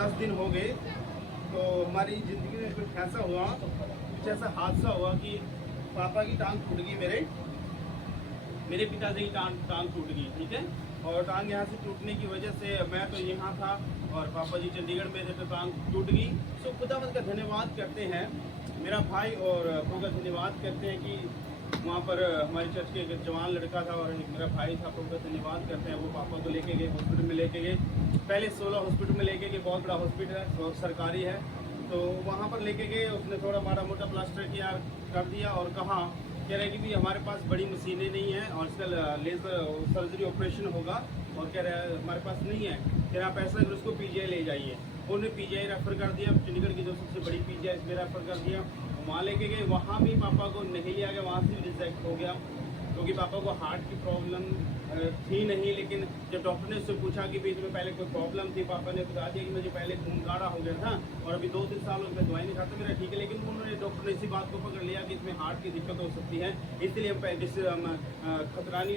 10 दिन हो गए। तो हमारी ज़िंदगी में कुछ ऐसा हुआ, कुछ ऐसा हादसा हुआ कि पापा की टांग टूट गई, मेरे पिताजी की टांग टूट गई, ठीक है। और टांग यहाँ से टूटने की वजह से मैं तो यहाँ था और पापा जी चंडीगढ़ में थे, तो टांग टूट गई। सो खुदावंद का धन्यवाद करते हैं, मेरा भाई और प्रभु का धन्यवाद करते हैं कि वहाँ पर हमारी चर्च के एक जवान लड़का था और एक मेरा भाई था। प्रभु का धन्यवाद करते हैं, वो पापा को लेके गए, हॉस्पिटल में लेके गए। पहले 16 हॉस्पिटल में लेके गए, बहुत बड़ा हॉस्पिटल है और सरकारी है। तो वहाँ पर लेके गए, उसने थोड़ा माड़ा मोटा प्लास्टर किया कर दिया और कहा कह रहे हैं कि भी हमारे पास बड़ी मशीनें नहीं हैं और इसका लेज़र सर्जरी ऑपरेशन होगा, और कह रहा है हमारे पास नहीं है। कह रहा आप ऐसा अगर उसको पीजीआई ले जाइए। उन्होंने पीजीआई रेफ़र कर दिया, चंडीगढ़ की जो सबसे बड़ी पीजीआई इसमें रेफ़र कर दिया। वहाँ लेके गए, वहाँ भी पापा को नहीं लिया गया, वहाँ से भी रिजेक्ट हो गया क्योंकि पापा को हार्ट की प्रॉब्लम थी नहीं। लेकिन जब डॉक्टर ने उससे पूछा कि बीच में पहले कोई प्रॉब्लम थी, पापा ने बता दिया कि मुझे पहले खून गाढ़ा हो गया था और अभी 2-3 साल में दवाई नहीं खाता, मेरा ठीक है। लेकिन उन्होंने डॉक्टर ने इसी बात को पकड़ लिया कि इसमें हार्ट की दिक्कत हो सकती है, इसलिए हम खतरानी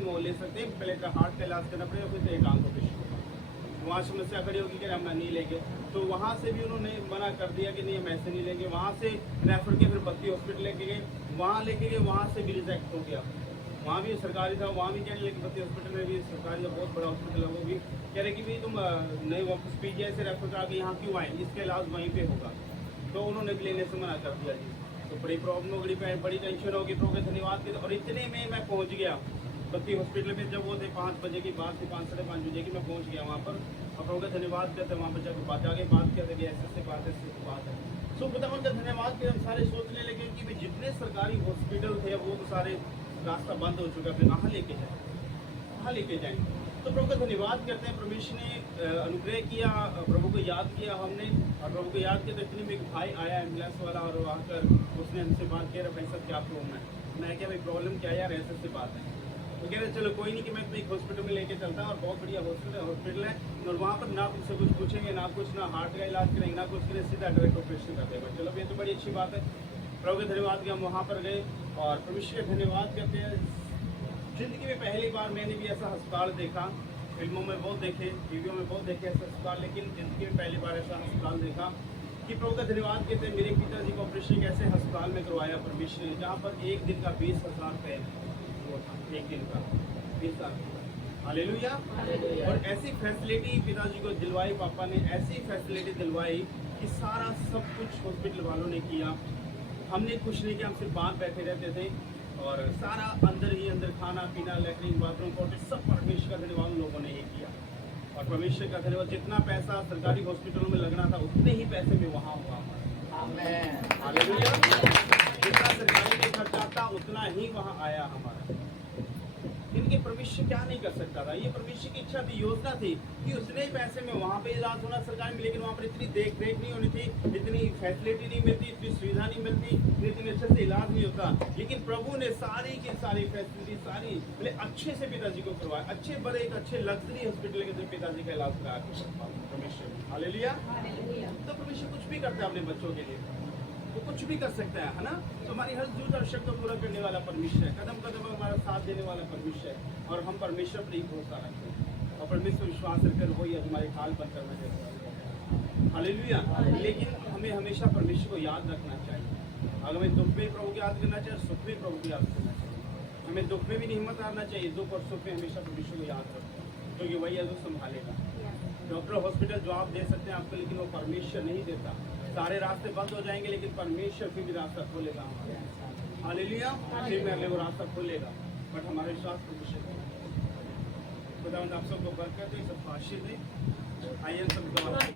वो ले सकते हैं। पहले हार्ट का इलाज करना पड़ेगा, फिर एक आंख ऑपरेशन होगा। वहाँ समस्या खड़ी होगी कि हम नहीं लेंगे, तो वहाँ से भी उन्होंने मना कर दिया कि नहीं हम ऐसे नहीं लेंगे। वहाँ से रेफर के फिर बत्ती हॉस्पिटल लेके गए, वहाँ लेके गए, वहाँ से भी रिजेक्ट हो गया। वहाँ भी सरकारी था, वहाँ भी कहने लगे, बत्ती हॉस्पिटल में भी सरकारी का बहुत बड़ा हॉस्पिटल है, वो भी कह रहे कि भाई तुम नए वापस पीजीआई से रेफर करा के यहाँ क्यों आए, इसका इलाज वहीं पे होगा। तो उन्होंने भी लेने से मना कर दिया जी। तो बड़ी प्रॉब्लम हो गई, बड़ी टेंशन होगी। प्रभु के धन्यवाद के, और इतने में मैं पहुँच गया बत्ती हॉस्पिटल में। जब वो थे 5 बजे की बात थी, 5 साढ़े 5 बजे की मैं पहुँच गया वहाँ पर। और प्रभु का धन्यवाद करते वहाँ पर जाकर जाके बात करते कि ऐसे बात है। सो खुदावन का धन्यवाद कि हम सारे सोचने लगे कि भाई जितने सरकारी हॉस्पिटल थे वो तो सारे रास्ता बंद हो चुका, फिर कहाँ लेके जाएंगे। तो प्रभु का धन्यवाद करते हैं, परमेश्वर ने अनुग्रह किया, प्रभु को याद किया हमने। और प्रभु को याद किया तो इतने में एक भाई आया एम्बुलेंस वाला, और आकर उसने हमसे बात किया, भाई साहब क्या प्रॉब्लम है। मैं क्या भाई प्रॉब्लम क्या यार, ऐसे बात है। तो कह रहे चलो कोई नहीं कि मैं एक हॉस्पिटल में लेके चलता हूँ, और बहुत बढ़िया हॉस्पिटल है। और वहाँ पर ना तुमसे कुछ पूछेंगे, ना कुछ, ना हार्ट का इलाज करेंगे, ना कुछ करेंगे, सीधा डायरेक्ट ऑपरेशन कर देंगे। चलो ये तो बड़ी अच्छी बात है। प्रभु के धन्यवाद कि हम वहाँ पर गए, और परमेश्वर का धन्यवाद करते हैं। जिंदगी में पहली बार मैंने भी ऐसा अस्पताल देखा। फिल्मों में बहुत देखे, टीवियों में बहुत देखे ऐसा अस्पताल, लेकिन जिंदगी में पहली बार ऐसा अस्पताल देखा कि प्रभु का धन्यवाद कहते हैं। मेरे पिताजी को ऑपरेशन कैसे अस्पताल में करवाया परमेश्वर ने, जहाँ पर एक दिन का 20,000 रुपये वो था, एक दिन का 20,000। हालेलुया। और ऐसी फैसिलिटी पिताजी को दिलवाई, पापा ने ऐसी फैसिलिटी दिलवाई कि सारा सब कुछ हॉस्पिटल वालों ने किया। हमने कुछ नहीं किया, हम सिर्फ बाहर बैठे रहते थे, और सारा अंदर ही अंदर खाना पीना, लैट्रिन, बाथरूम, टॉयलेट, सब परमेश्वर का धन्यवाद लोगों ने ही किया। और परमेश्वर का धन्यवाद, जितना पैसा सरकारी हॉस्पिटलों में लगना था उतने ही पैसे में वहाँ हुआ हमारा। हालेलुया। जितना सरकारी में खर्चा था उतना ही वहाँ आया हमारा। इनके परमेश्वर क्या नहीं कर सकता था, ये परमेश्वर की इच्छा थी, योजना थी कि उतने ही पैसे में वहाँ पे इलाज होना सरकारी में। लेकिन वहाँ पर इतनी देख रेख नहीं होनी थी, इतनी फैसिलिटी नहीं मिलती, इतनी सुविधा नहीं मिलती, इतने अच्छे से इलाज नहीं होता। लेकिन प्रभु ने सारी की सारी फैसिलिटी, सारी बोले अच्छे से पिताजी को करवाया, अच्छे बड़े एक अच्छे लग्जरी हॉस्पिटल के पिताजी का इलाज कराया परमेश्वर। हालेलुया। तो परमेश्वर कुछ भी करता है अपने बच्चों के लिए, वो कुछ भी कर सकता है ना। तो हमारी हर जरूरत और शब्द को पूरा करने वाला परमेश्वर है, कदम कदम हमारा साथ देने वाला परमेश्वर है। और हम परमेश्वर पर ही भरोसा रखते हैं, और परमेश्वर विश्वास रखकर वही हमारे हाल बंद करना चाहते हैं। हालेलुया। लेकिन हमें हमेशा परमेश्वर को याद रखना चाहिए। अगर हमें दुख में प्रभु को याद करना चाहिए, सुख में प्रभु को याद करना चाहिए। हमें दुख में भी नहीं हिम्मत हारना चाहिए, दुख और सुख में हमेशा परमेश्वर को याद रखो, क्योंकि वही है जो संभालेगा। डॉक्टर हॉस्पिटल जवाब दे सकते हैं आपको, लेकिन वो परमेश्वर नहीं देता। सारे रास्ते बंद हो जाएंगे, लेकिन परमेश्वर फिर भी रास्ता खोलेगा हमारे। हालेलुया। फिर मेरे लिए वो रास्ता खोलेगा, बट हमारे विश्वास परमेश्वर खुदा आप सबको बरकत दे, सब आशीष दे। आइए सब